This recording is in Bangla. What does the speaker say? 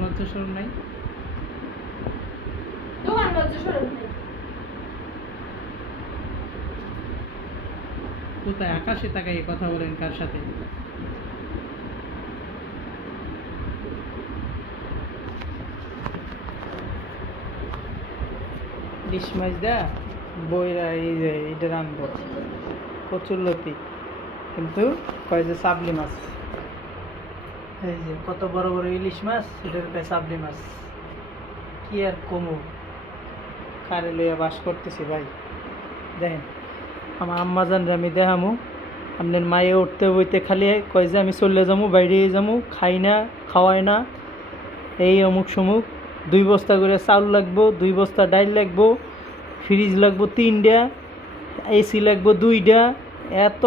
লজ্জা শরম নাই? তোমার লজ্জা শরম নেই? কোথায় আকাশে তাকাই কথা বলেন কার সাথে? ইলিশ মাছ দা বইরা এই যে এটা রানবো কচুরলতি, কিন্তু কয় যে সাবলি মাছ, এই যে কত বড় বড় ইলিশ মাছ, এটার কয় সাবলি মাছ। কি আর কমু, কারে লইয়া বাস করতেছি ভাই। দেখেন আমার আম্মাজানরে আমি দেখামু, আপনার মায়ে উঠতে বইতে খালি কয় যে আমি চলে যাবো, বাইরে যাবো, খাই না, খাওয়াই না, এই অমুক সমুক। 2 বস্তা করে চাউল লাগবো, 2 বস্তা ডাইল লাগবো, ফ্রিজ লাগবো 3টা, এসি লাগবো 2টা, এত